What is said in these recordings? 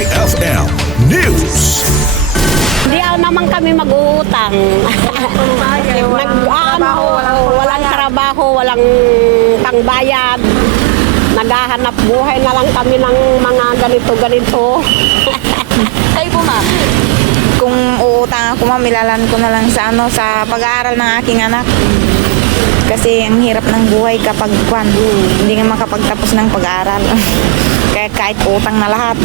IFM News. Hindi naman kami mag-uutang. Walang trabaho, walang pangbayad. Naghahanap buhay na lang kami ng mga ganito-ganito. Kayo po, ma'am? Kung uutang ako, ma'am, ilalan ko na lang sa pag-aaral ng aking anak. Kasi ang hirap ng buhay kapag hindi nga makapagtapos ng pag-aaral. Kaya kahit utang na lahat.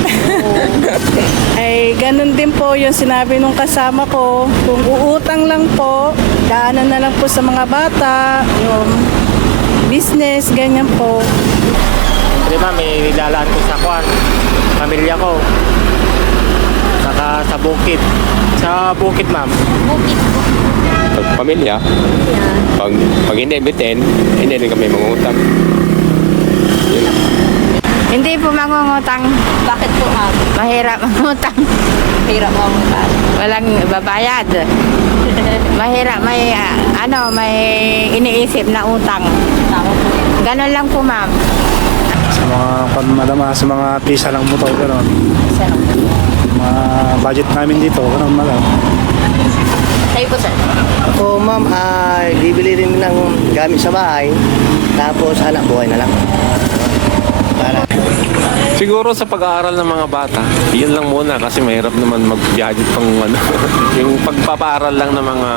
Ay, ganun din po yung sinabi nung kasama ko. Kung uutang lang po, daanan na lang po sa mga bata, yung business, ganyan po. Di ba, may nilalaan ko sa pamilya ko. Saka sa bukid. Sa bukid, ma'am. Pag pamilya, pag hindi bitin, hindi rin kami mangungutang. Hindi po mangungutang. Bakit po, ma'am? Mahirap mangutang. Hirap mo utang. Walang babayad. Mahirap, may iniisip na utang. Tama po yan. Ganon lang po, ma'am. Sa mga madama, sa mga pisa lang mo to, gano'n. Mga budget namin dito, gano'n madam. Kayo po, sir? Ako, ma'am, bibili rin ng gamit sa bahay. Tapos, anak buhay na lang. Para. Siguro sa pag-aaral ng mga bata, yun lang muna kasi mahirap naman mag-budget pang yung pagpapaaral lang ng mga